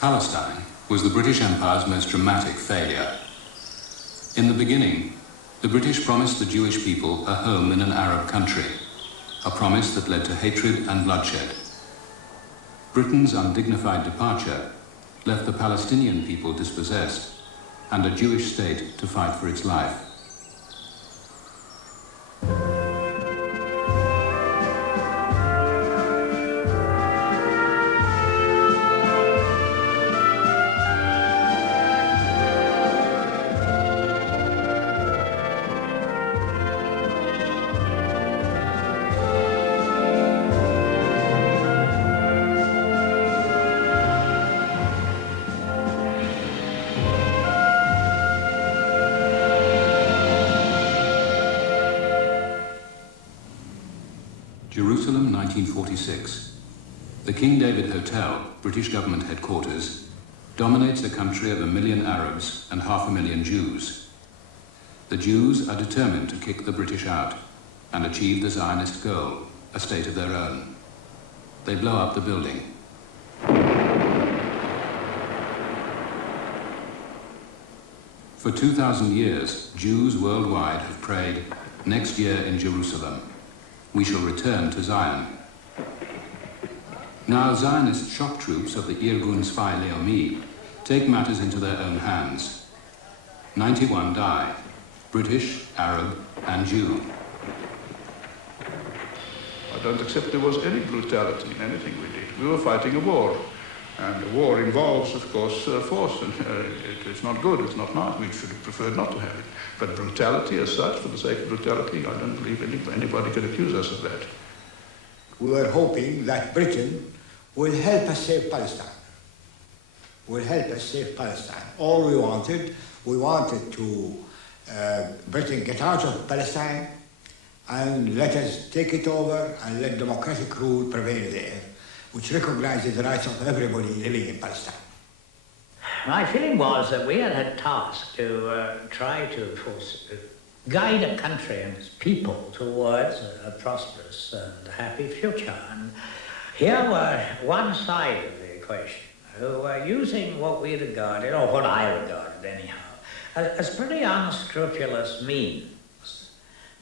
Palestine was the British Empire's most dramatic failure. In the beginning, the British promised the Jewish people a home in an Arab country, a promise that led to hatred and bloodshed. Britain's undignified departure left the Palestinian people dispossessed and a Jewish state to fight for its life. Jerusalem, 1946. The King David Hotel, British government headquarters, dominates a country of 1 million Arabs and 500,000 Jews. The Jews are determined to kick the British out and achieve the Zionist goal, a state of their own. They blow up the building. For 2,000 years, Jews worldwide have prayed, "Next year in Jerusalem, we shall return to Zion." Now, Zionist shock troops of the Irgun Zvi Leumi take matters into their own hands. 91 die, British, Arab, and Jew. I don't accept there was any brutality in anything we did. We were fighting a war. And a war involves, of course, force, and it's not good, it's not nice. We should have preferred not to have it. But brutality as such, for the sake of brutality, I don't believe anybody could accuse us of that. We were hoping that Britain will help us save Palestine. Will help us save Palestine. All we wanted to Britain get out of Palestine and let us take it over and let democratic rule prevail there, which recognizes the rights of everybody living in Palestine. My feeling was that we had a task to try to guide a country and its people towards a prosperous and happy future. And here were one side of the equation who were using what we regarded, or what I regarded anyhow, as pretty unscrupulous means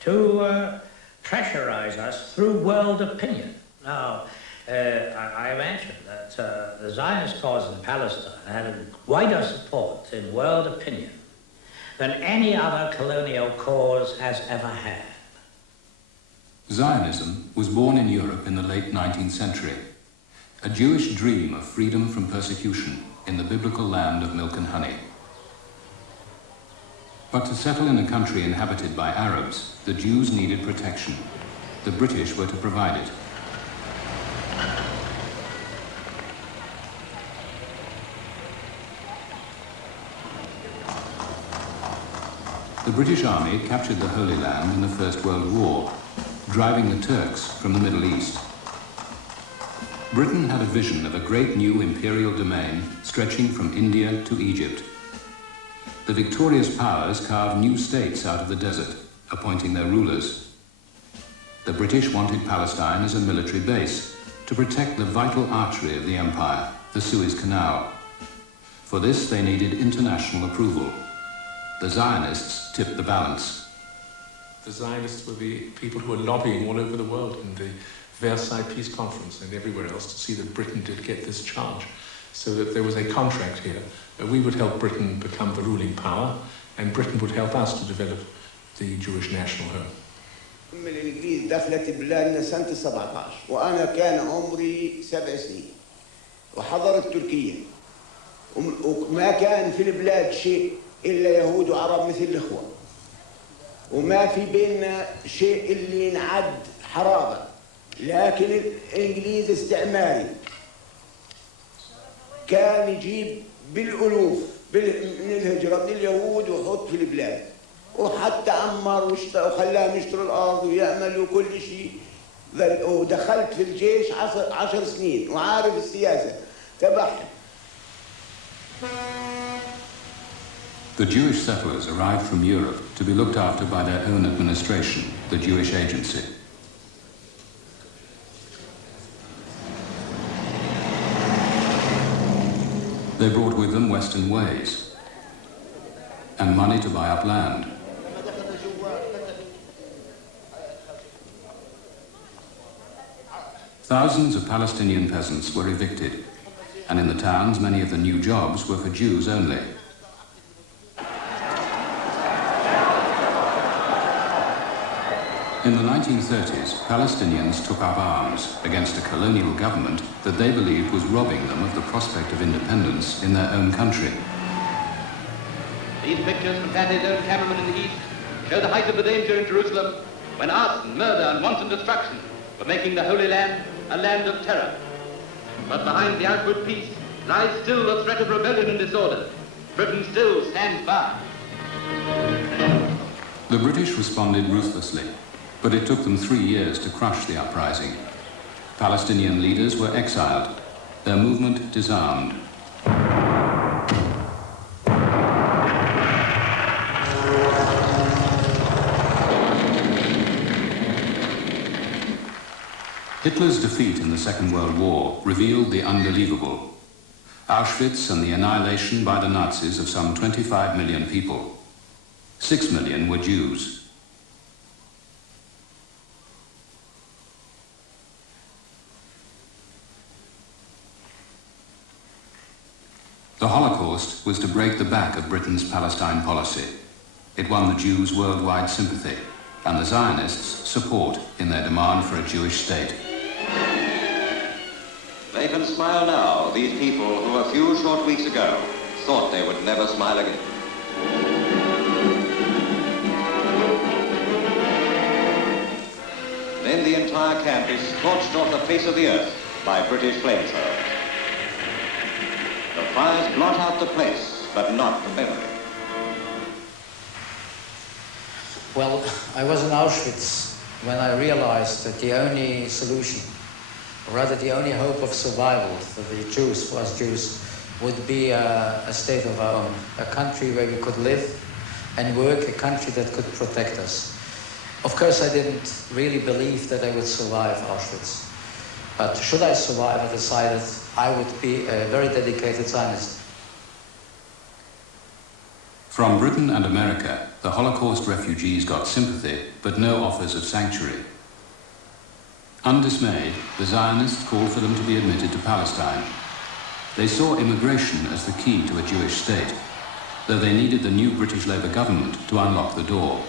to pressurize us through world opinion. Now, I mentioned that the Zionist cause in Palestine had a wider support in world opinion than any other colonial cause has ever had. Zionism was born in Europe in the late 19th century, a Jewish dream of freedom from persecution in the biblical land of milk and honey. But to settle in a country inhabited by Arabs, the Jews needed protection. The British were to provide it. The British Army captured the Holy Land in the First World War, driving the Turks from the Middle East. Britain had a vision of a great new imperial domain stretching from India to Egypt. The victorious powers carved new states out of the desert, appointing their rulers. The British wanted Palestine as a military base to protect the vital artery of the empire, the Suez Canal. For this, they needed international approval. The Zionists tipped the balance. The Zionists were the people who were lobbying all over the world in the Versailles Peace Conference and everywhere else to see that Britain did get this charge, so that there was a contract here. We would help Britain become the ruling power, and Britain would help us to develop the Jewish national home. الإنجليز دخلت بلادنا سنة 17 وأنا كان عمري 7 سنين وحضرت تركيا وما كان في البلاد شيء إلا يهود وعرب مثل الإخوة وما في بيننا شيء اللي ينعد حرابة لكن الإنجليز استعماري كان يجيب بالألوف من الهجرة من اليهود ويحط في البلاد وحتى عمر وخلاهم يشتروا الأرض ويعملوا كل شيء ودخلت في الجيش 10 سنين وعارف السياسة تبعهم. The Jewish settlers arrived from Europe to be looked after by their own administration, the Jewish Agency. They brought with them Western ways and money to buy up land. Thousands of Palestinian peasants were evicted, and in the towns many of the new jobs were for Jews only. In the 1930s, Palestinians took up arms against a colonial government that they believed was robbing them of the prospect of independence in their own country. These pictures from Pathé's own cameraman in the East show the height of the danger in Jerusalem when arson, murder and wanton destruction were making the Holy Land a land of terror. But behind the outward peace lies still the threat of rebellion and disorder. Britain still stands by. The British responded ruthlessly, but it took them 3 years to crush the uprising. Palestinian leaders were exiled, their movement disarmed. Hitler's defeat in the Second World War revealed the unbelievable. Auschwitz and the annihilation by the Nazis of some 25 million people. 6 million were Jews. The Holocaust was to break the back of Britain's Palestine policy. It won the Jews worldwide sympathy and the Zionists support in their demand for a Jewish state. They can smile now, these people who a few short weeks ago thought they would never smile again. Then the entire camp is scorched off the face of the earth by British flamethrowers. The fires blot out the place, but not the memory. Well, I was in Auschwitz when I realized that the only solution, or rather the only hope of survival for the Jews, for us Jews, would be a state of our own, a country where we could live and work, a country that could protect us. Of course, I didn't really believe that I would survive Auschwitz. But should I survive, I decided I would be a very dedicated Zionist. From Britain and America, the Holocaust refugees got sympathy, but no offers of sanctuary. Undismayed, the Zionists called for them to be admitted to Palestine. They saw immigration as the key to a Jewish state, though they needed the new British Labour government to unlock the door.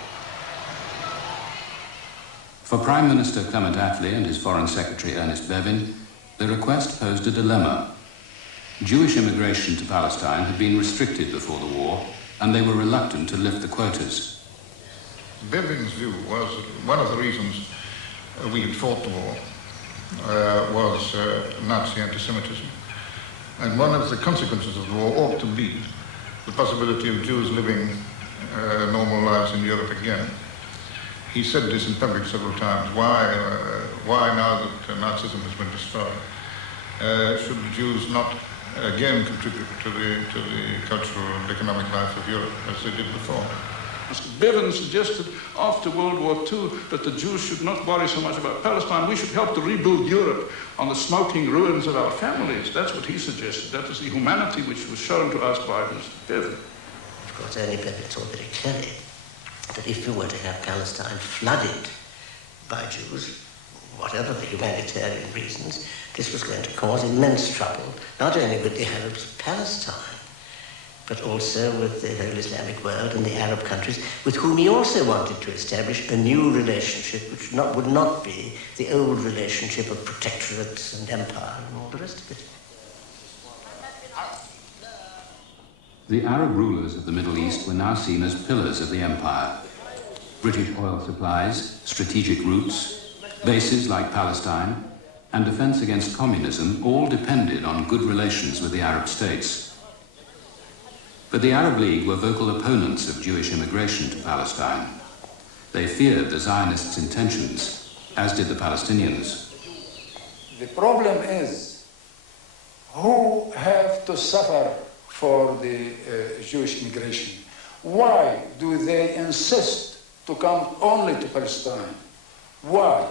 For Prime Minister Clement Attlee and his Foreign Secretary Ernest Bevin, the request posed a dilemma. Jewish immigration to Palestine had been restricted before the war, and they were reluctant to lift the quotas. Bevin's view was one of the reasons we had fought the war was Nazi anti-Semitism. And one of the consequences of the war ought to be the possibility of Jews living normal lives in Europe again. He said this in public several times. Why now that Nazism has been destroyed, should the Jews not again contribute to the cultural and economic life of Europe as they did before? Bevin suggested after World War II that the Jews should not worry so much about Palestine. We should help to rebuild Europe on the smoking ruins of our families. That's what he suggested. That is the humanity which was shown to us by Mr. Bevin. Of course, Ernie Bevin saw very clearly that if you were to have Palestine flooded by Jews, whatever the humanitarian reasons, this was going to cause immense trouble, not only with the Arabs of Palestine, but also with the whole Islamic world and the Arab countries, with whom he also wanted to establish a new relationship which would not be the old relationship of protectorates and empire and all the rest of it. The Arab rulers of the Middle East were now seen as pillars of the empire. British oil supplies, strategic routes, bases like Palestine, and defense against communism all depended on good relations with the Arab states. But the Arab League were vocal opponents of Jewish immigration to Palestine. They feared the Zionists' intentions, as did the Palestinians. The problem is who have to suffer for the Jewish immigration. Why do they insist to come only to Palestine? Why?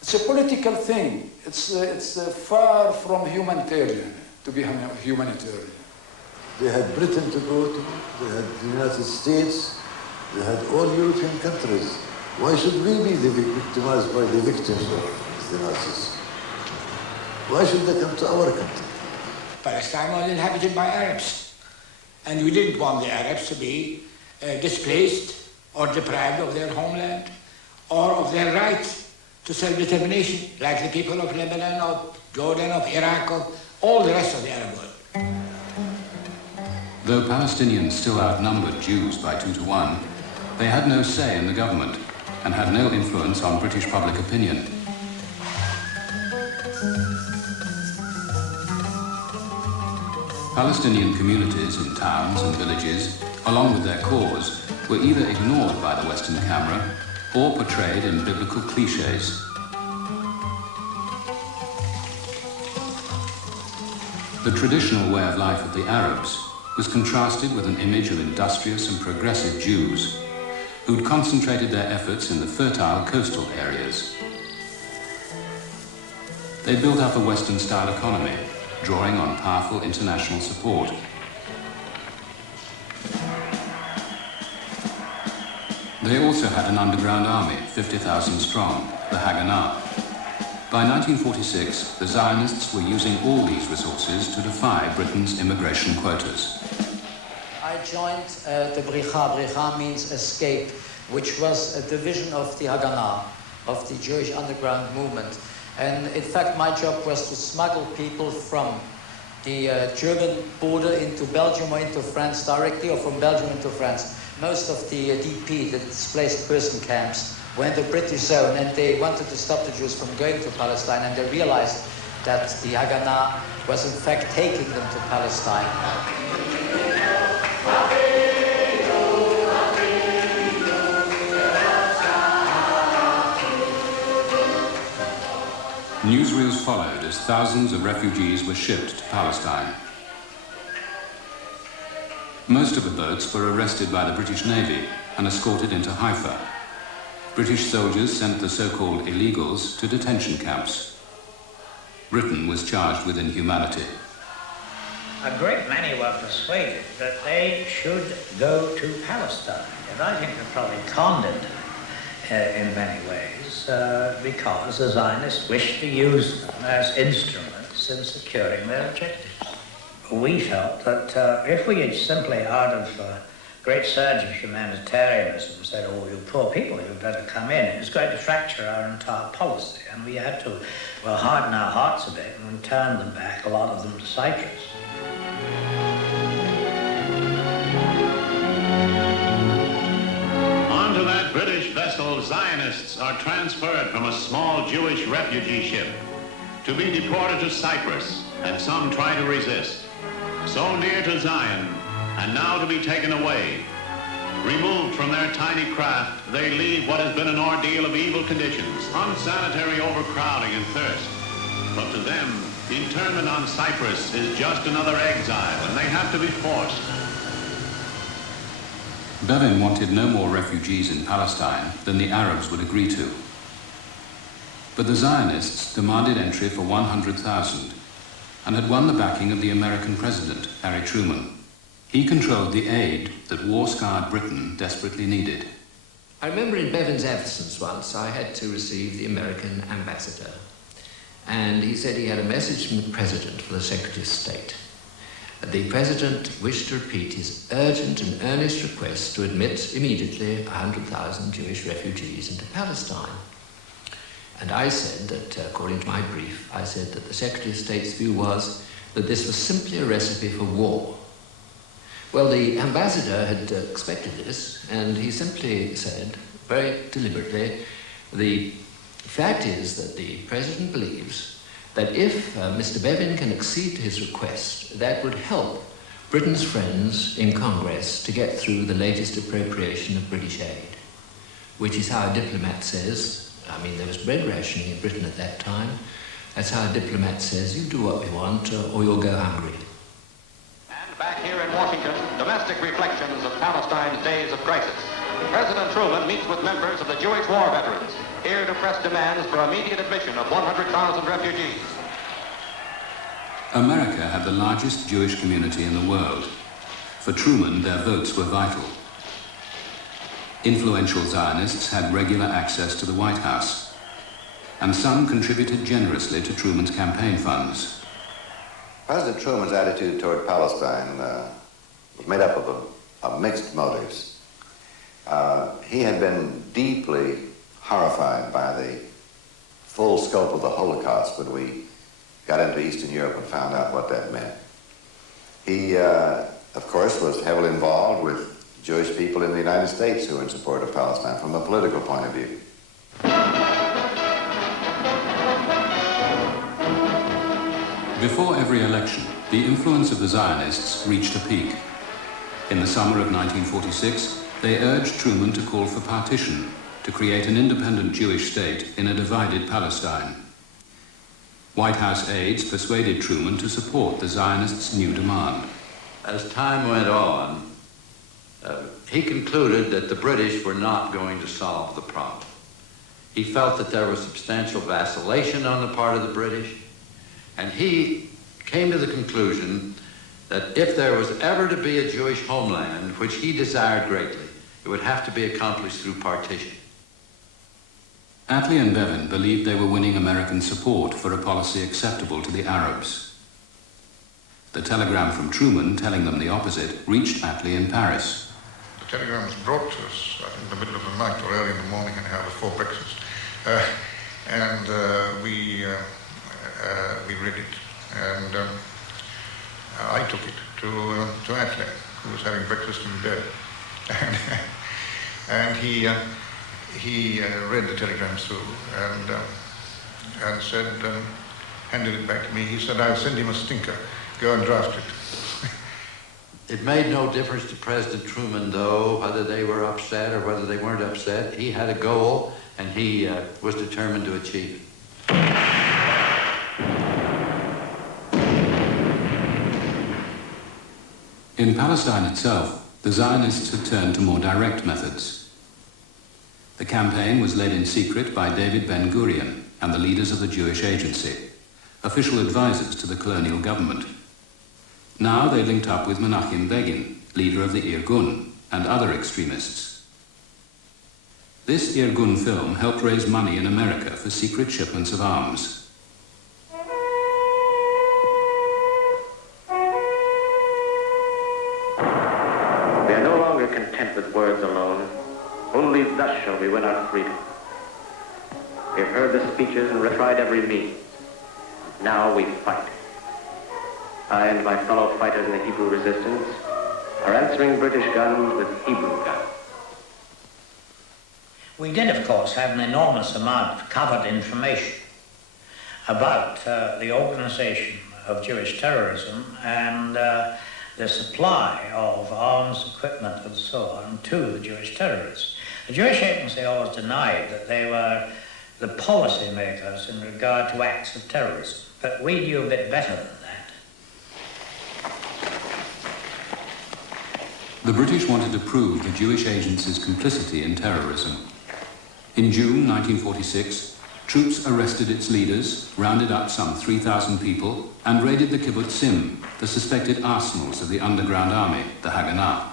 It's a political thing. It's far from humanitarian. to be humanitarian. They had Britain to go to, they had the United States, they had all European countries. Why should we be victimized by the victims of the Nazis? Why should they come to our country? Palestine was inhabited by Arabs, and we didn't want the Arabs to be displaced or deprived of their homeland or of their right to self-determination, like the people of Lebanon, of Jordan, of Iraq, of all the rest of the Arab world. Though Palestinians still outnumbered Jews by 2 to 1, they had no say in the government and had no influence on British public opinion. Palestinian communities in towns and villages, along with their cause, were either ignored by the Western camera or portrayed in biblical cliches. The traditional way of life of the Arabs was contrasted with an image of industrious and progressive Jews who'd concentrated their efforts in the fertile coastal areas. They built up a Western-style economy, drawing on powerful international support. They also had an underground army, 50,000 strong, the Haganah. By 1946, the Zionists were using all these resources to defy Britain's immigration quotas. I joined the Bricha. Bricha means escape, which was a division of the Haganah, of the Jewish underground movement. And in fact, my job was to smuggle people from the German border into Belgium or into France directly, or from Belgium into France. Most of the DP, the displaced person camps, were in the British zone, and they wanted to stop the Jews from going to Palestine, and they realized that the Haganah was in fact taking them to Palestine. Newsreels followed as thousands of refugees were shipped to Palestine. Most of the boats were arrested by the British Navy and escorted into Haifa. British soldiers sent the so-called illegals to detention camps. Britain was charged with inhumanity. A great many were persuaded that they should go to Palestine, and I think they probably conned it in many ways because the Zionists wished to use them as instruments in securing their objectives. We felt that if we had simply, out of a great surge of humanitarianism, said, oh, you poor people, you'd better come in, it was going to fracture our entire policy, and we had to harden our hearts a bit and turn them back, a lot of them to Cyprus. Onto that British vessel, Zionists are transferred from a small Jewish refugee ship to be deported to Cyprus, and some try to resist. So near to Zion, and now to be taken away. Removed from their tiny craft, they leave what has been an ordeal of evil conditions, unsanitary overcrowding and thirst. But to them, internment on Cyprus is just another exile, and they have to be forced. Bevin wanted no more refugees in Palestine than the Arabs would agree to. But the Zionists demanded entry for 100,000 and had won the backing of the American president, Harry Truman. He controlled the aid that war-scarred Britain desperately needed. I remember in Bevin's absence once, I had to receive the American ambassador. And he said he had a message from the president for the Secretary of State. The president wished to repeat his urgent and earnest request to admit immediately 100,000 Jewish refugees into Palestine. And I said that, according to my brief, I said that the Secretary of State's view was that this was simply a recipe for war. Well, the ambassador had expected this, and he simply said, very deliberately, the fact is that the president believes that if Mr. Bevin can accede to his request, that would help Britain's friends in Congress to get through the latest appropriation of British aid, which is how a diplomat says, I mean, there was bread rationing in Britain at that time. That's how a diplomat says, you do what we want or you'll go hungry. And back here in Washington, domestic reflections of Palestine's days of crisis. President Truman meets with members of the Jewish war veterans, here to press demands for immediate admission of 100,000 refugees. America had the largest Jewish community in the world. For Truman, their votes were vital. Influential Zionists had regular access to the White House, and some contributed generously to Truman's campaign funds. President Truman's attitude toward Palestine was made up of mixed motives. He had been deeply horrified by the full scope of the Holocaust when we got into Eastern Europe and found out what that meant. He, of course, was heavily involved with Jewish people in the United States who were in support of Palestine from a political point of view. Before every election, the influence of the Zionists reached a peak. In the summer of 1946, they urged Truman to call for partition, to create an independent Jewish state in a divided Palestine. White House aides persuaded Truman to support the Zionists' new demand. As time went on, he concluded that the British were not going to solve the problem. He felt that there was substantial vacillation on the part of the British, and he came to the conclusion that if there was ever to be a Jewish homeland, which he desired greatly, it would have to be accomplished through partition. Attlee and Bevin believed they were winning American support for a policy acceptable to the Arabs. The telegram from Truman telling them the opposite reached Attlee in Paris. The telegram was brought to us, I think, in the middle of the night or early in the morning, and how before breakfast. We read it, and I took it to Attlee, who was having breakfast in bed. And he read the telegram through and said, handed it back to me. He said, "I'll send him a stinker. Go and draft it." It made no difference to President Truman, though, whether they were upset or whether they weren't upset. He had a goal, and he was determined to achieve it. In Palestine itself, the Zionists had turned to more direct methods. The campaign was led in secret by David Ben-Gurion and the leaders of the Jewish Agency, official advisors to the colonial government. Now they linked up with Menachem Begin, leader of the Irgun, and other extremists. This Irgun film helped raise money in America for secret shipments of arms. We are no longer content with words alone. Only thus shall we win our freedom. We have heard the speeches and tried every means. Now we fight. I and my fellow fighters in the Hebrew resistance are answering British guns with Hebrew guns. We did, of course, have an enormous amount of covered information about the organization of Jewish terrorism and the supply of arms, equipment, and so on to the Jewish terrorists. The Jewish Agency always denied that they were the policy makers in regard to acts of terrorism, but we knew a bit better than that. The British wanted to prove the Jewish Agency's complicity in terrorism. In June 1946, troops arrested its leaders, rounded up some 3,000 people, and raided the kibbutzim, the suspected arsenals of the underground army, the Haganah.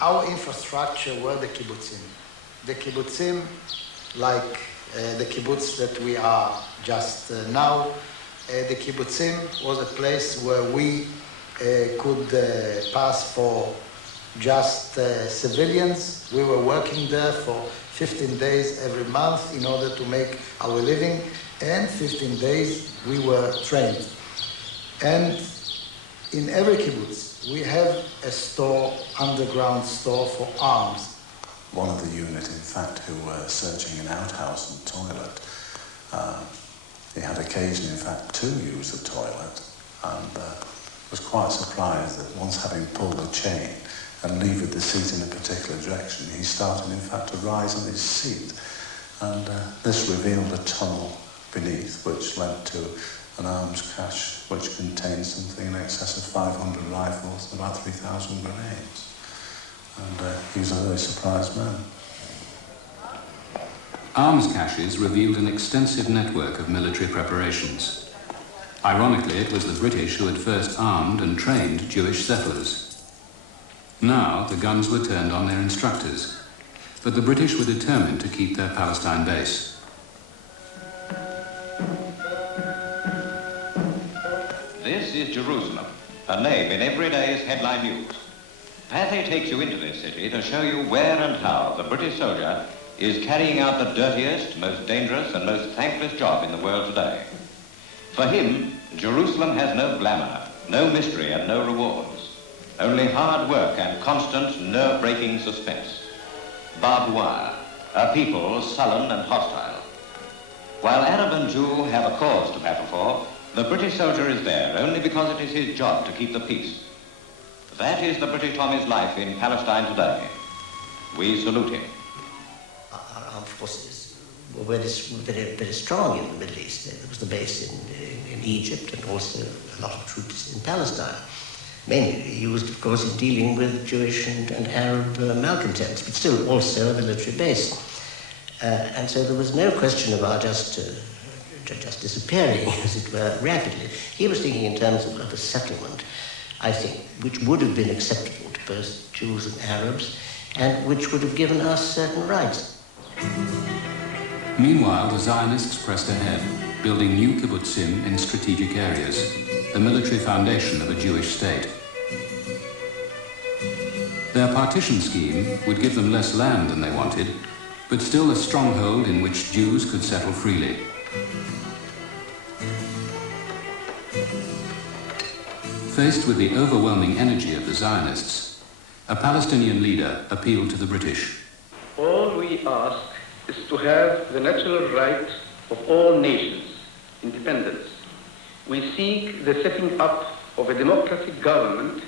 Our infrastructure were the kibbutzim. The kibbutzim, like the kibbutz that we are just now, the kibbutzim was a place where we could pass for just civilians. We were working there for 15 days every month in order to make our living, and 15 days we were trained. And in every kibbutz we have a store, underground store for arms. One of the unit, in fact, who were searching an outhouse and toilet, he had occasion, in fact, to use the toilet, and was quite surprised that once having pulled the chain and levered the seat in a particular direction, he started, in fact, to rise on his seat. And this revealed a tunnel beneath, which led to an arms cache which contained something in excess of 500 rifles and about 3,000 grenades. And he was a very surprised man. Arms caches revealed an extensive network of military preparations. Ironically, it was the British who had first armed and trained Jewish settlers. Now, the guns were turned on their instructors, but the British were determined to keep their Palestine base. This is Jerusalem, a name in every day's headline news. Pathé takes you into this city to show you where and how the British soldier is carrying out the dirtiest, most dangerous and most thankless job in the world today. For him, Jerusalem has no glamour, no mystery and no rewards. Only hard work and constant, nerve-breaking suspense. Barbed wire, a people sullen and hostile. While Arab and Jew have a cause to battle for, the British soldier is there only because it is his job to keep the peace. That is the British Tommy's life in Palestine today. We salute him. Our armed forces were very strong in the Middle East. There was the base in Egypt and also a lot of troops in Palestine. Mainly used, of course, in dealing with Jewish and Arab malcontents, but still also a military base. And so there was no question of our just disappearing, as it were, rapidly. He was thinking in terms of a settlement, I think, which would have been acceptable to both Jews and Arabs, and which would have given us certain rights. Meanwhile, the Zionists pressed ahead, building new kibbutzim in strategic areas, the military foundation of a Jewish state. Their partition scheme would give them less land than they wanted, but still a stronghold in which Jews could settle freely. Faced with the overwhelming energy of the Zionists, a Palestinian leader appealed to the British. All we ask is to have the natural right of all nations, independence. We seek the setting up of a democratic government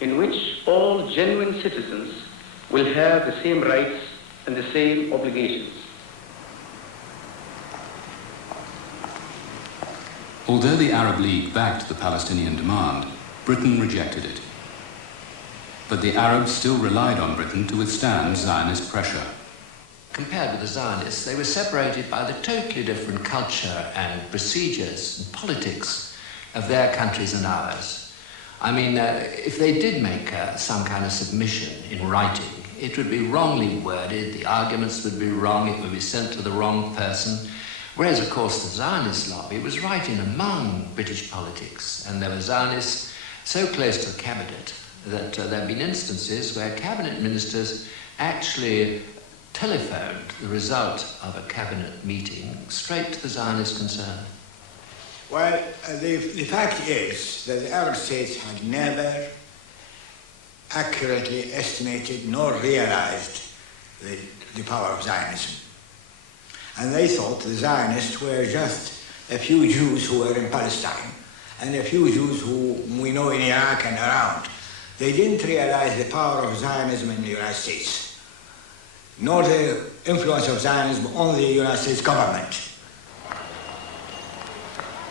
in which all genuine citizens will have the same rights and the same obligations. Although the Arab League backed the Palestinian demand, Britain rejected it. But the Arabs still relied on Britain to withstand Zionist pressure. Compared with the Zionists, they were separated by the totally different culture and procedures and politics of their countries and ours. I mean, if they did make some kind of submission in writing, it would be wrongly worded, the arguments would be wrong, it would be sent to the wrong person. Whereas, of course, the Zionist lobby was right in among British politics, and there were Zionists so close to the cabinet that there have been instances where cabinet ministers actually telephoned the result of a cabinet meeting straight to the Zionist concerned. Well, the fact is that the Arab states had never accurately estimated nor realized the power of Zionism. And they thought the Zionists were just a few Jews who were in Palestine and a few Jews who we know in Iraq and around. They didn't realize the power of Zionism in the United States, nor the influence of Zionism on the United States government.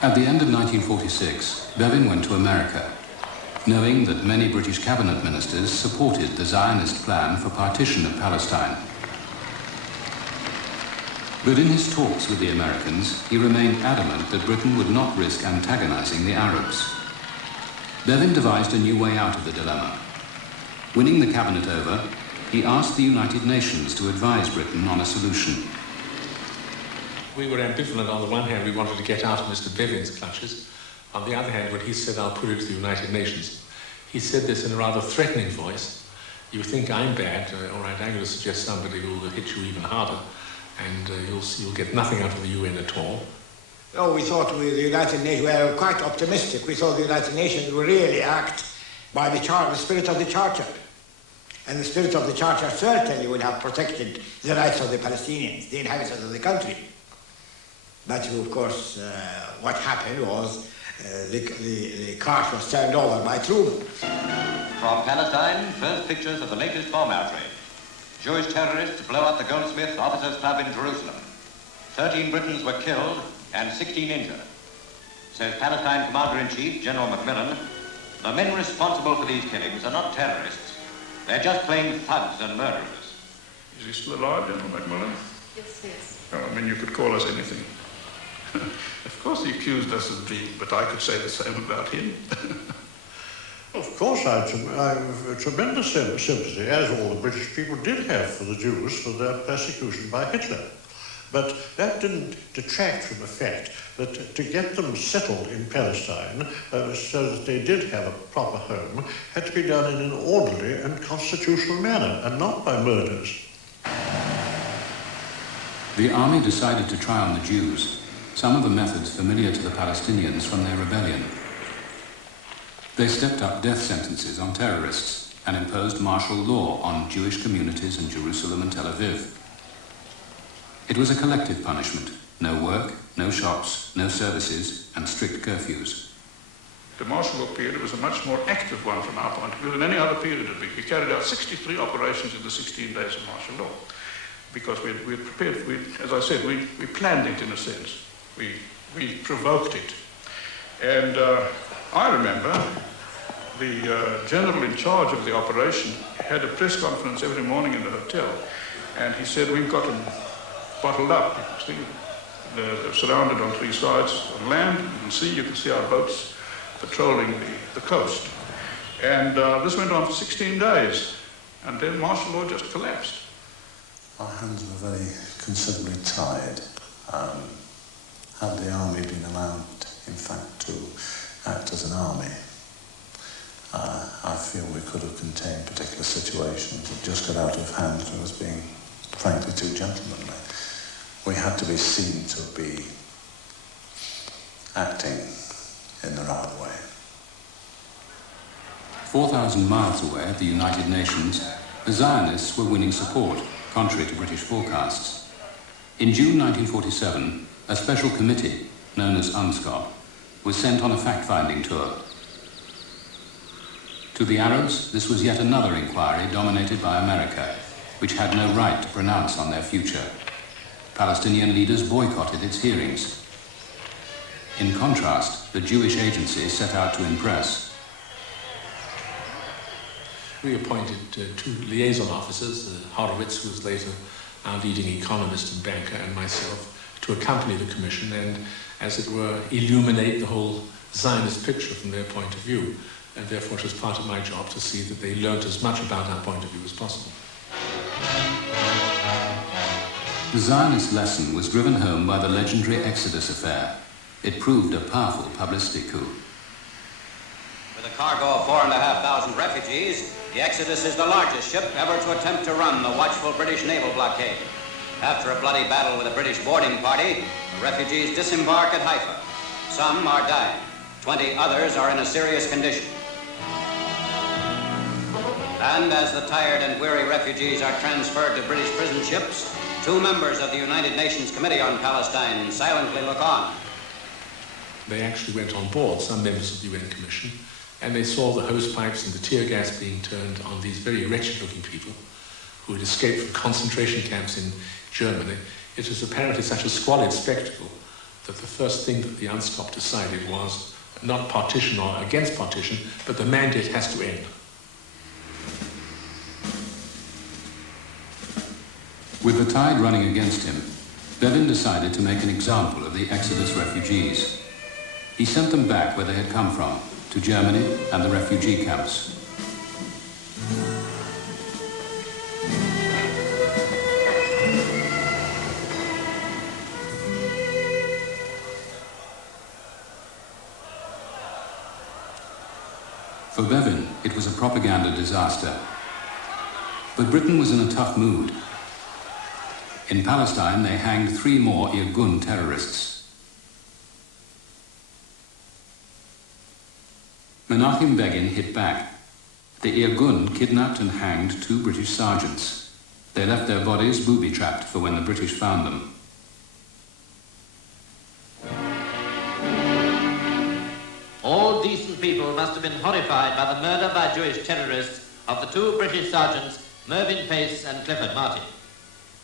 At the end of 1946, Bevin went to America, knowing that many British cabinet ministers supported the Zionist plan for partition of Palestine. But in his talks with the Americans, he remained adamant that Britain would not risk antagonizing the Arabs. Bevin devised a new way out of the dilemma. Winning the cabinet over, he asked the United Nations to advise Britain on a solution. We were ambivalent. On the one hand, we wanted to get out of Mr. Bevin's clutches. On the other hand, when he said, "I'll put it to the United Nations," he said this in a rather threatening voice. "You think I'm bad, all right, I'm going to suggest somebody who will hit you even harder, and you'll get nothing out of the UN at all." Oh, we thought with the United Nations, we were quite optimistic. We thought the United Nations would really act by the spirit of the Charter. And the spirit of the Charter certainly would have protected the rights of the Palestinians, the inhabitants of the country. But, of course, what happened was the cart was turned over by Truman. From Palestine, first pictures of the latest bomb outrage. Jewish terrorists blow up the Goldsmith Officers Club in Jerusalem. 13 Britons were killed and 16 injured. Says Palestine Commander-in-Chief, General Macmillan, the men responsible for these killings are not terrorists. They're just plain thugs and murderers. Is he still alive, General Macmillan? Yes, yes. I mean, you could call us anything. Of course he accused us of being, but I could say the same about him. Of course, I have tremendous sympathy, as all the British people did have, for the Jews for their persecution by Hitler. But that didn't detract from the fact that to get them settled in Palestine so that they did have a proper home had to be done in an orderly and constitutional manner, and not by murders. The army decided to try on the Jews some of the methods familiar to the Palestinians from their rebellion. They stepped up death sentences on terrorists and imposed martial law on Jewish communities in Jerusalem and Tel Aviv. It was a collective punishment: no work, no shops, no services, and strict curfews. The martial law period was a much more active one from our point of view than any other period had been. We carried out 63 operations in the 16 days of martial law, because we had prepared, as I said, we planned it in a sense. We provoked it. And I remember the general in charge of the operation had a press conference every morning in the hotel, and he said, we've got them bottled up. You can see they're surrounded on three sides on land. You can see our boats patrolling the coast. And this went on for 16 days, and then martial law just collapsed. Our hands were very considerably tied. Had the army been allowed, in fact, to act as an army, I feel we could have contained particular situations. It just got out of hand and was being, frankly, too gentlemanly. We had to be seen to be acting in the right way. 4,000 miles away at the United Nations, the Zionists were winning support, contrary to British forecasts. In June 1947, a special committee, known as UNSCOP, was sent on a fact-finding tour. To the Arabs, this was yet another inquiry dominated by America, which had no right to pronounce on their future. Palestinian leaders boycotted its hearings. In contrast, the Jewish agency set out to impress. We appointed two liaison officers, Horowitz, who was later our leading economist and banker, and myself, to accompany the commission and, as it were, illuminate the whole Zionist picture from their point of view. And therefore it was part of my job to see that they learnt as much about our point of view as possible. The Zionist lesson was driven home by the legendary Exodus affair. It proved a powerful publicity coup. With a cargo of 4,500 refugees, the Exodus is the largest ship ever to attempt to run the watchful British naval blockade. After a bloody battle with a British boarding party, the refugees disembark at Haifa. Some are dying. 20 others are in a serious condition. And as the tired and weary refugees are transferred to British prison ships, two members of the United Nations Committee on Palestine silently look on. They actually went on board, some members of the UN Commission, and they saw the hose pipes and the tear gas being turned on these very wretched-looking people who had escaped from concentration camps in Germany. It was apparently such a squalid spectacle that the first thing that the UNSCOP decided was not partition or against partition, but the mandate has to end. With the tide running against him, Bevin decided to make an example of the Exodus refugees. He sent them back where they had come from, to Germany and the refugee camps. For Bevin, it was a propaganda disaster. But Britain was in a tough mood. In Palestine, they hanged 3 more Irgun terrorists. Menachem Begin hit back. The Irgun kidnapped and hanged 2 British sergeants. They left their bodies booby-trapped for when the British found them. All decent people must have been horrified by the murder by Jewish terrorists of the 2 British sergeants, Mervyn Pace and Clifford Martin.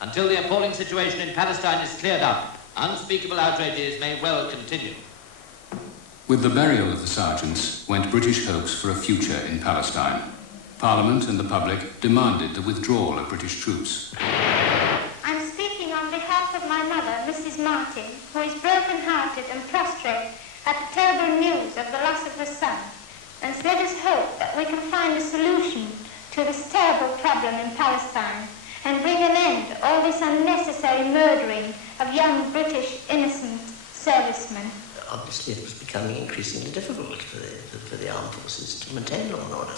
Until the appalling situation in Palestine is cleared up, unspeakable outrages may well continue. With the burial of the sergeants went British hopes for a future in Palestine. Parliament and the public demanded the withdrawal of British troops. I'm speaking on behalf of my mother. Mrs. Martin, who is broken-hearted and prostrate at the terrible news of the loss of her son, and let us hope that we can find a solution to this terrible problem in Palestine and bring an end to all this unnecessary murdering of young British innocent servicemen. Obviously, it was becoming increasingly difficult for the armed forces to maintain law and order.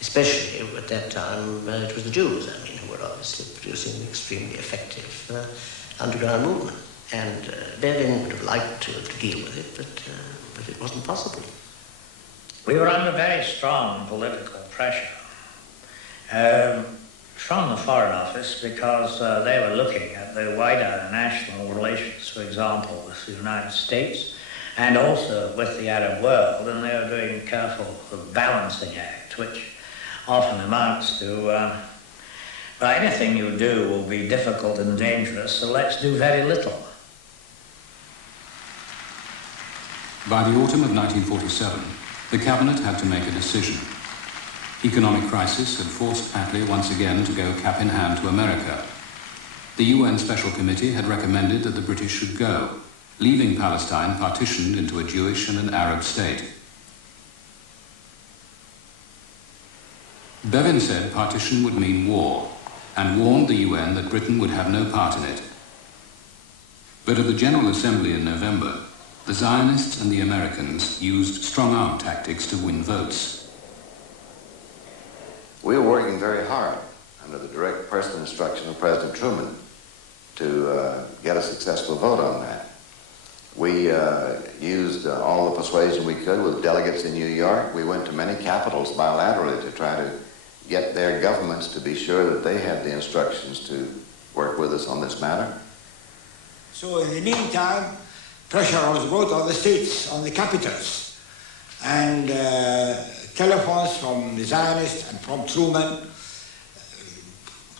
Especially at that time, it was the Jews, who were obviously producing an extremely effective underground movement. And Bevin would have liked to deal with it, but it wasn't possible. We were under very strong political pressure from the Foreign Office because they were looking at the wider national relations, for example, with the United States and also with the Arab world, and they were doing a careful balancing act, which often amounts to, well, anything you do will be difficult and dangerous, so let's do very little. By the autumn of 1947, the cabinet had to make a decision. Economic crisis had forced Attlee once again to go cap in hand to America. The UN Special Committee had recommended that the British should go, leaving Palestine partitioned into a Jewish and an Arab state. Bevin said partition would mean war, and warned the UN that Britain would have no part in it. But at the General Assembly in November, the Zionists and the Americans used strong-arm tactics to win votes. We were working very hard under the direct personal instruction of President Truman to get a successful vote on that. We used all the persuasion we could with delegates in New York. We went to many capitals bilaterally to try to get their governments to be sure that they had the instructions to work with us on this matter. So in the meantime, pressure was brought on the states, on the capitals, and telephones from the Zionists and from Truman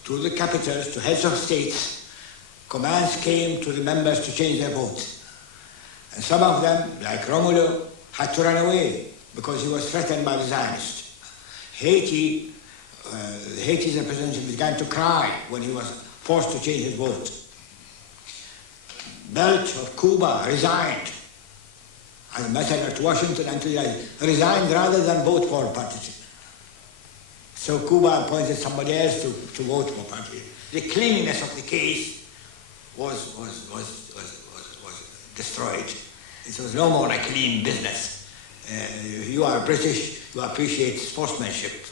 to the capitals, to heads of states, commands came to the members to change their votes. And some of them, like Romulo, had to run away because he was threatened by the Zionists. Haiti's representative began to cry when he was forced to change his vote. Belt of Cuba resigned. I met her to Washington until I resigned rather than vote for partition. So Cuba appointed somebody else to vote for partition. The cleanliness of the case was destroyed. It was no more a clean business. You are British, you appreciate sportsmanship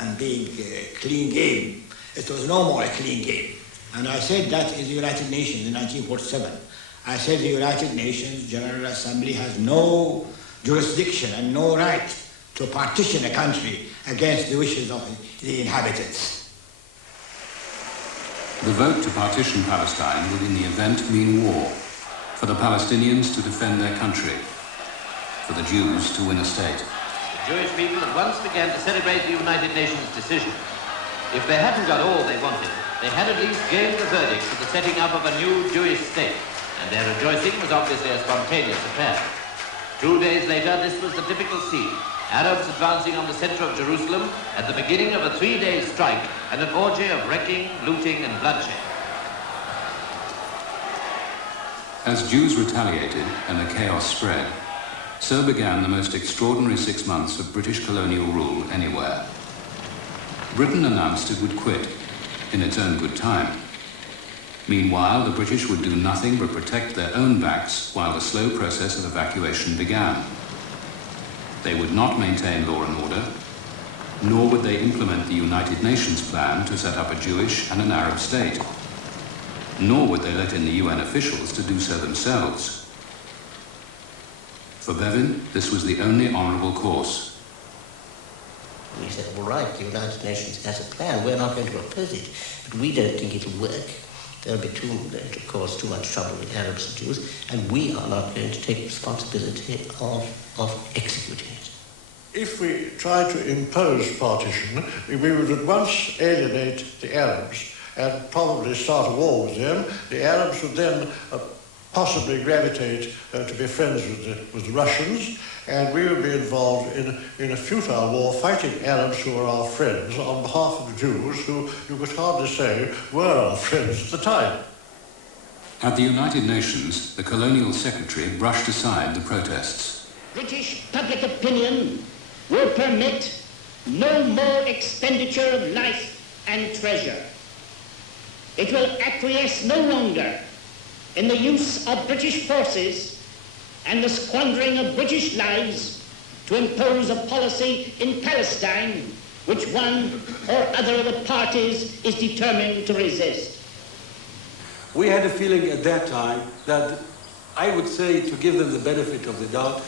and being a clean game. It was no more a clean game. And I said that in the United Nations in 1947. I said the United Nations General Assembly has no jurisdiction and no right to partition a country against the wishes of the inhabitants. The vote to partition Palestine would in the event mean war, for the Palestinians to defend their country, for the Jews to win a state. The Jewish people at once began to celebrate the United Nations decision. If they hadn't got all they wanted, they had at least gained the verdict for the setting up of a new Jewish state, and their rejoicing was obviously a spontaneous affair. 2 days later, this was the typical scene. Arabs advancing on the center of Jerusalem at the beginning of a 3-day strike and an orgy of wrecking, looting, and bloodshed. As Jews retaliated and the chaos spread, so began the most extraordinary 6 months of British colonial rule anywhere. Britain announced it would quit, in its own good time. Meanwhile, the British would do nothing but protect their own backs while the slow process of evacuation began. They would not maintain law and order, nor would they implement the United Nations plan to set up a Jewish and an Arab state, nor would they let in the UN officials to do so themselves. For Bevin, this was the only honourable course. We said, all right, the United Nations has a plan, we're not going to oppose it, but we don't think it'll work. There'll be too much trouble with Arabs and Jews, and we are not going to take responsibility of executing it. If we try to impose partition, we would at once alienate the Arabs and probably start a war with them. The Arabs would then possibly gravitate to be friends with the Russians, and we would be involved in a futile war fighting Arabs who are our friends on behalf of the Jews who you could hardly say were our friends at the time. At the United Nations, the colonial secretary brushed aside the protests. British public opinion will permit no more expenditure of life and treasure. It will acquiesce no longer in the use of British forces and the squandering of British lives to impose a policy in Palestine which one or other of the parties is determined to resist. We had a feeling at that time that, I would say, to give them the benefit of the doubt,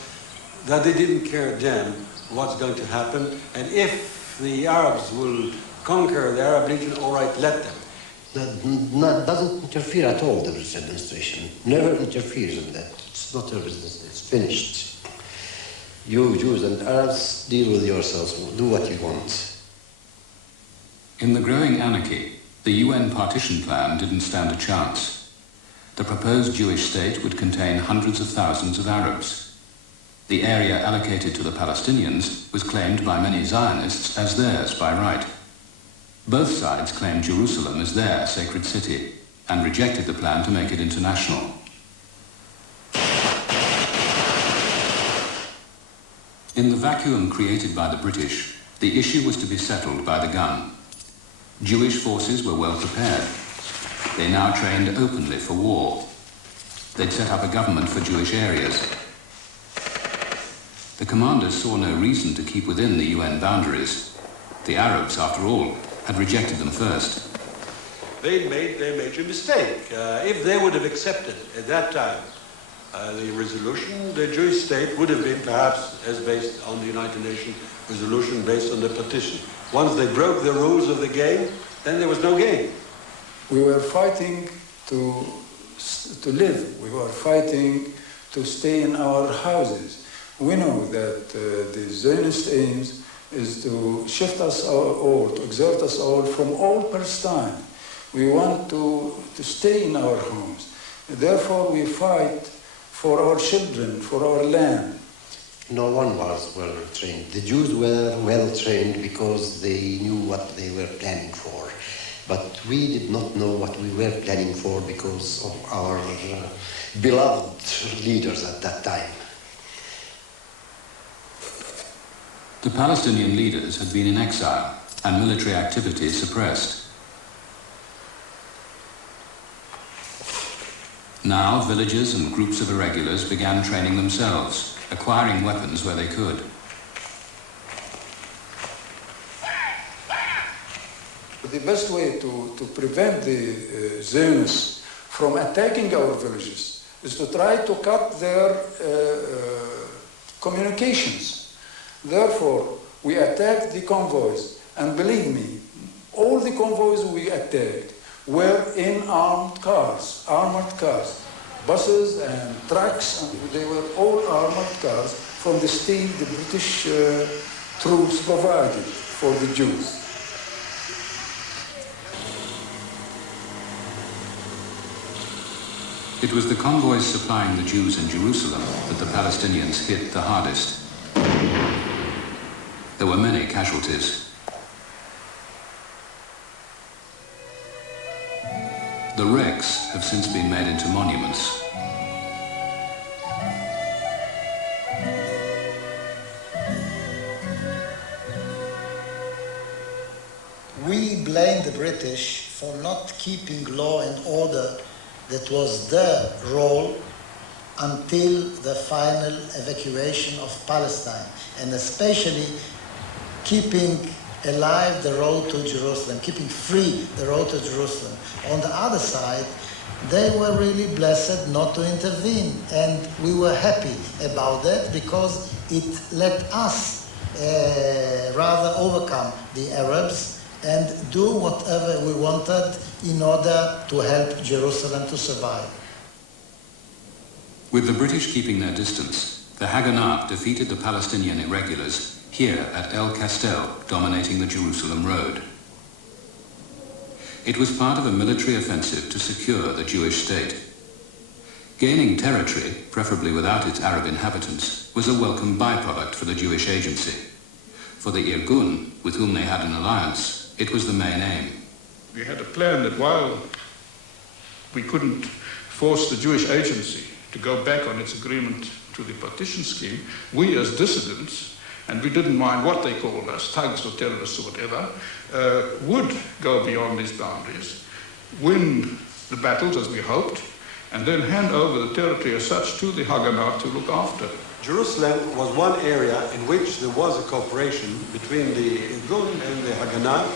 that they didn't care a damn what's going to happen, and if the Arabs will conquer the Arab region, all right, let them. That doesn't interfere at all, the British administration. Never interferes in that. It's not their business. It's finished. You Jews and Arabs, deal with yourselves. Do what you want. In the growing anarchy, the UN partition plan didn't stand a chance. The proposed Jewish state would contain hundreds of thousands of Arabs. The area allocated to the Palestinians was claimed by many Zionists as theirs by right. Both sides claimed Jerusalem as their sacred city and rejected the plan to make it international. In the vacuum created by the British, the issue was to be settled by the gun. Jewish forces were well prepared. They now trained openly for war. They'd set up a government for Jewish areas. The commanders saw no reason to keep within the UN boundaries. The Arabs, after all, had rejected them first. They made their major mistake. If they would have accepted at that time the resolution, the Jewish state would have been perhaps as based on the United Nations resolution based on the partition. Once they broke the rules of the game, then there was no game. We were fighting to live. We were fighting to stay in our houses. We know that the Zionist aims is to shift us all, to exert us all from all Palestine. We want to stay in our homes. Therefore, we fight for our children, for our land. No one was well trained. The Jews were well trained because they knew what they were planning for. But we did not know what we were planning for because of our beloved leaders at that time. The Palestinian leaders had been in exile and military activity suppressed. Now, villagers and groups of irregulars began training themselves, acquiring weapons where they could. The best way to prevent the Zionists from attacking our villages is to try to cut their communications. Therefore, we attacked the convoys, and believe me, all the convoys we attacked were in armored cars, buses and trucks, and they were all armored cars from the steel the British troops provided for the Jews. It was the convoys supplying the Jews in Jerusalem that the Palestinians hit the hardest. There were many casualties. The wrecks have since been made into monuments. We blame the British for not keeping law and order that was their role until the final evacuation of Palestine, and especially keeping alive the road to Jerusalem, keeping free the road to Jerusalem. On the other side, they were really blessed not to intervene, and we were happy about that because it let us rather overcome the Arabs and do whatever we wanted in order to help Jerusalem to survive. With the British keeping their distance, the Haganah defeated the Palestinian irregulars here at El Castel, dominating the Jerusalem road. It was part of a military offensive to secure the Jewish state. Gaining territory, preferably without its Arab inhabitants, was a welcome byproduct for the Jewish agency. For the Irgun, with whom they had an alliance, it was the main aim. We had a plan that while we couldn't forced the Jewish Agency to go back on its agreement to the partition scheme, we as dissidents, and we didn't mind what they called us, thugs or terrorists or whatever, would go beyond these boundaries, win the battles as we hoped, and then hand over the territory as such to the Haganah to look after. Jerusalem was one area in which there was a cooperation between the Irgun and the Haganah,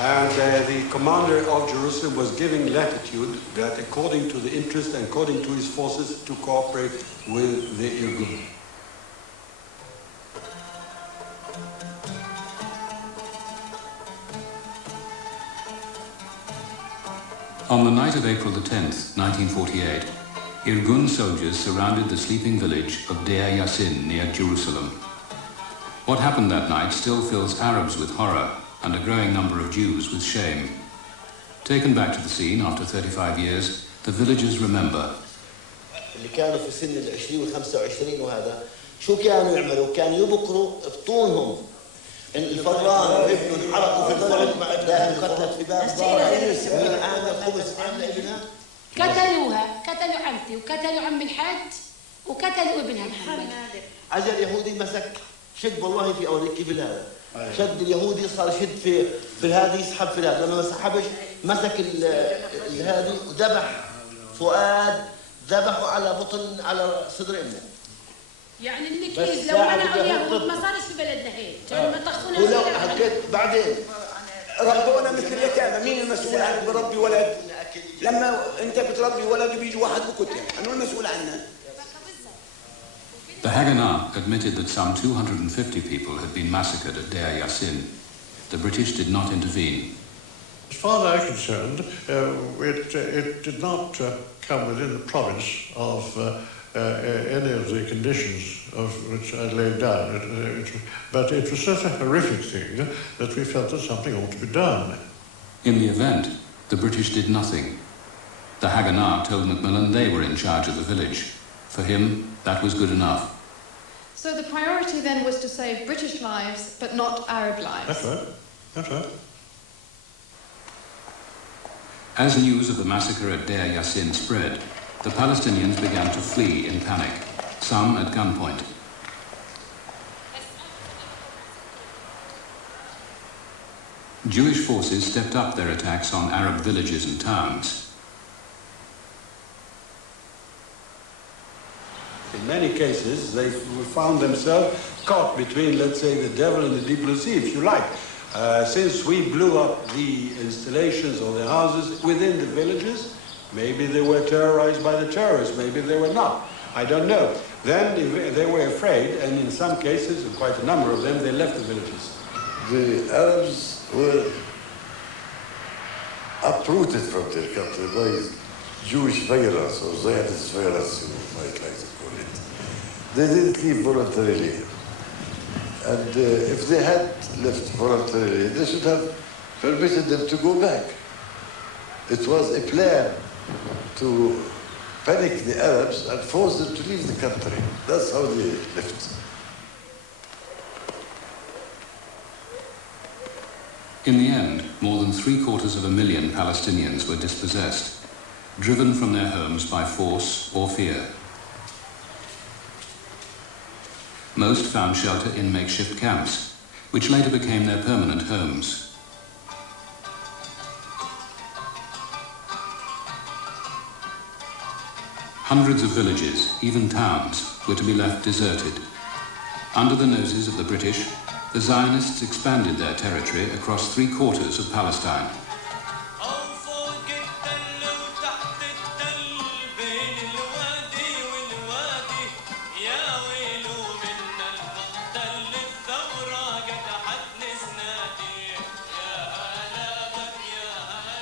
and the commander of Jerusalem was giving latitude that according to the interest and according to his forces to cooperate with the Irgun. On the night of April the 10th, 1948, Irgun soldiers surrounded the sleeping village of Deir Yassin near Jerusalem. What happened that night still fills Arabs with horror and a growing number of Jews with shame. Taken back to the scene after 35 years, the villagers remember. اللي كانوا في سن ال 20 وال 25 وهذا شو كانوا يعملوا؟ كانوا يبقروا بطونهم. الفران وابنه انحرقوا في الفرن مع ابنائهم قتلت في باب دار والان الخبز عامله ابنها. قتلوا عمتي وقتلوا عم الحاج وقتلوا ابنها محمد. اجى اليهودي مسك شد والله في اوريك كيف هذا. شد اليهودي صار يشد في هذه يسحب في هذا، لما ما سحبش مسك هذه وذبح فؤاد، ذبحه على بطن على صدر امه. يعني النكيز لو منعوا اليهود ما صارش في بلدنا هيك، كانوا ما طخونا ولو حكيت بعدين ربونا مثل اليتامى، مين المسؤول عنك بربي ولد؟ لما انت بتربي ولد وبيجي واحد بقتل، انو المسؤول عنه؟ The Haganah admitted that some 250 people had been massacred at Deir Yassin. The British did not intervene. As far as I'm concerned, it did not come within the province of any of the conditions of which I laid down. But it was such a horrific thing that we felt that something ought to be done. In the event, the British did nothing. The Haganah told Macmillan they were in charge of the village. For him, that was good enough. So the priority then was to save British lives, but not Arab lives. That's right. That's right. As news of the massacre at Deir Yassin spread, the Palestinians began to flee in panic, some at gunpoint. Jewish forces stepped up their attacks on Arab villages and towns. In many cases, they found themselves caught between, let's say, the devil and the deep blue sea, if you like. Since we blew up the installations or the houses within the villages, maybe they were terrorized by the terrorists, maybe they were not. I don't know. Then they were afraid, and in some cases, and quite a number of them, they left the villages. The Arabs were uprooted from their country by Jewish violence, or Zionist violence, you might like to call it. They didn't leave voluntarily. And if they had left voluntarily, they should have permitted them to go back. It was a plan to panic the Arabs and force them to leave the country. That's how they left. In the end, more than 750,000 Palestinians were dispossessed, driven from their homes by force or fear. Most found shelter in makeshift camps, which later became their permanent homes. Hundreds of villages, even towns, were to be left deserted. Under the noses of the British, the Zionists expanded their territory across 3/4 of Palestine.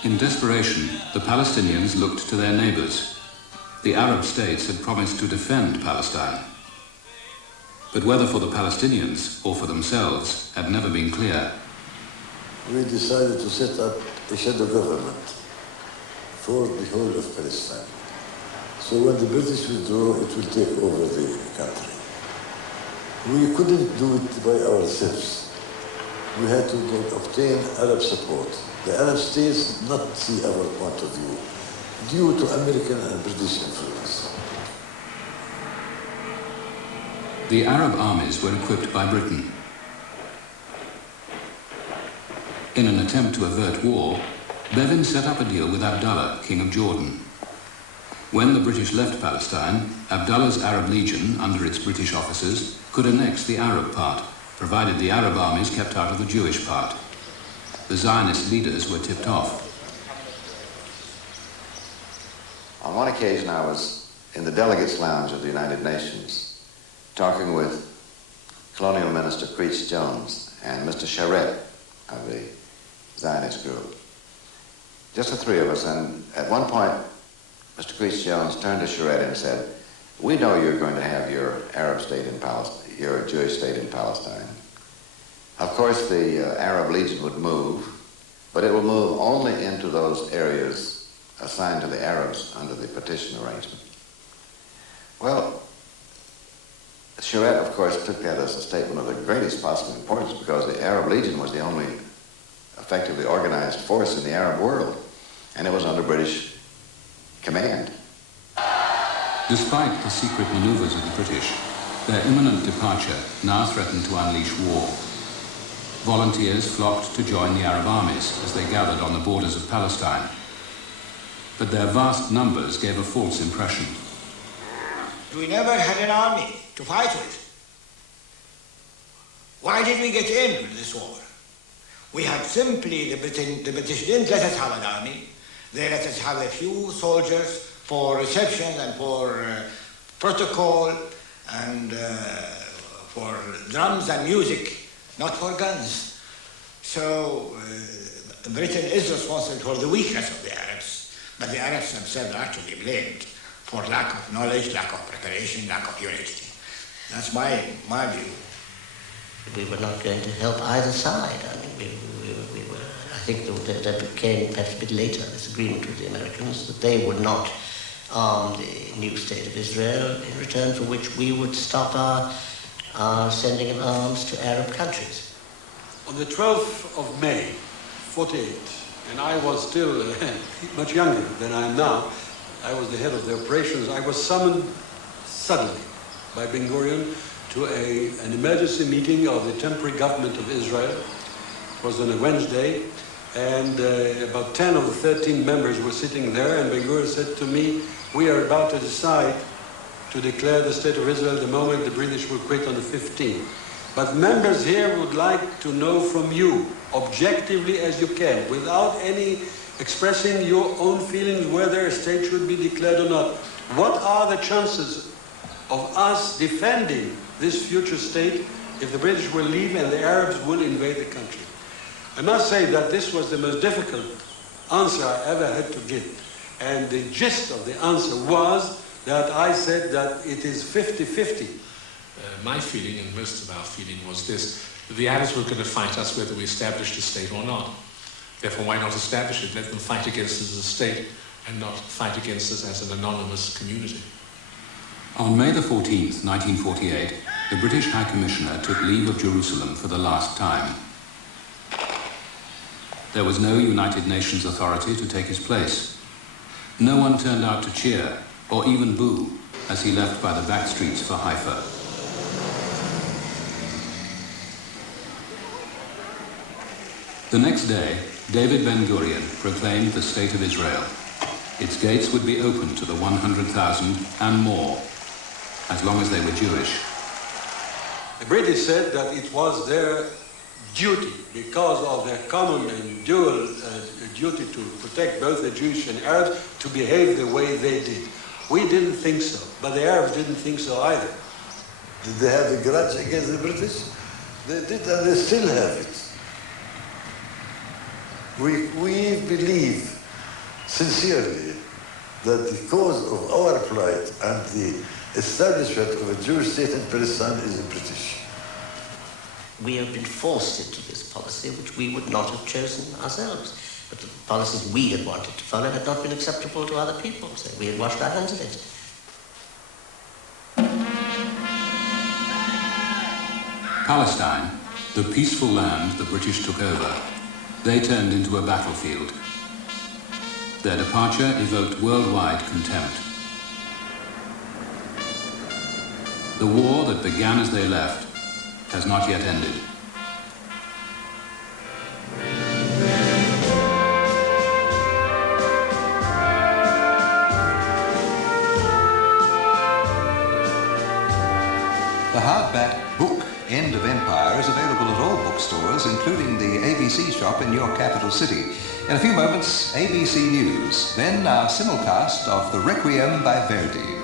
In desperation, the Palestinians looked to their neighbors. The Arab states had promised to defend Palestine. But whether for the Palestinians or for themselves had never been clear. We decided to set up a shadow government for the whole of Palestine. So when the British withdraw, it will take over the country. We couldn't do it by ourselves. We had to obtain Arab support. The Arab states did not see our point of view. due to American and British influence. The Arab armies were equipped by Britain. In an attempt to avert war, Bevin set up a deal with Abdullah, King of Jordan. When the British left Palestine, Abdullah's Arab Legion, under its British officers, could annex the Arab part, provided the Arab armies kept out of the Jewish part. The Zionist leaders were tipped off. On one occasion, I was in the Delegates' Lounge of the United Nations, talking with Colonial Minister Creech Jones and Mr. Charette of the Zionist group. Just the three of us, and at one point, Mr. Creech Jones turned to Charette and said, "We know you're going to have your Arab state in Palestine, your Jewish state in Palestine. Of course, the Arab Legion would move, but it will move only into those areas assigned to the Arabs under the partition arrangement." Well, Charette, of course, took that as a statement of the greatest possible importance because the Arab Legion was the only effectively organized force in the Arab world, and it was under British command. Despite the secret maneuvers of the British, their imminent departure now threatened to unleash war. Volunteers flocked to join the Arab armies as they gathered on the borders of Palestine. But their vast numbers gave a false impression. We never had an army to fight with. Why did we get in with this war? We had simply, the British didn't let us have an army. They let us have a few soldiers for reception and for protocol and for drums and music, not for guns. So Britain is responsible for the weakness of the Arabs, but the Arabs themselves are to be blamed for lack of knowledge, lack of preparation, lack of unity. That's my view. We were not going to help either side. I mean, we were. I think that became perhaps a bit later, this agreement with the Americans, that they would not arm the new state of Israel, in return for which we would stop our sending of arms to Arab countries. On the 12th of May, 48, and I was still much younger than I am now, I was the head of the operations, I was summoned suddenly by Ben Gurion to an emergency meeting of the temporary government of Israel. It was on a Wednesday, and about 10 of the 13 members were sitting there, and Ben Gurion said to me, "We are about to decide to declare the state of Israel the moment the British will quit on the 15th. But members here would like to know from you, objectively as you can, without any expressing your own feelings whether a state should be declared or not, what are the chances of us defending this future state if the British will leave and the Arabs will invade the country?" I must say that this was the most difficult answer I ever had to give. And the gist of the answer was that I said that it is 50-50. My feeling, and most of our feeling, was this: that the Arabs were going to fight us whether we established a state or not. Therefore, why not establish it? Let them fight against us as a state and not fight against us as an anonymous community. On May the 14th, 1948, the British High Commissioner took leave of Jerusalem for the last time. There was no United Nations authority to take his place. No one turned out to cheer or even boo as he left by the back streets for Haifa. The next day, David Ben Gurion proclaimed the State of Israel. Its gates would be open to the 100,000 and more, as long as they were Jewish. The British said that it was their duty, because of their common and dual duty to protect both the Jewish and Arabs, to behave the way they did. We didn't think so, but the Arabs didn't think so either. Did they have a grudge against the British? They did, and they still have it. We believe sincerely that the cause of our plight and the establishment of a Jewish state in Palestine is the British. We have been forced into this policy which we would not have chosen ourselves. But the policies we had wanted to follow had not been acceptable to other people, so we had washed our hands of it. Palestine, the peaceful land the British took over, they turned into a battlefield. Their departure evoked worldwide contempt. The war that began as they left has not yet ended. The hardback book, End of Empire, is available at all bookstores, including the ABC shop in your capital city. In a few moments, ABC News, then our simulcast of The Requiem by Verdi.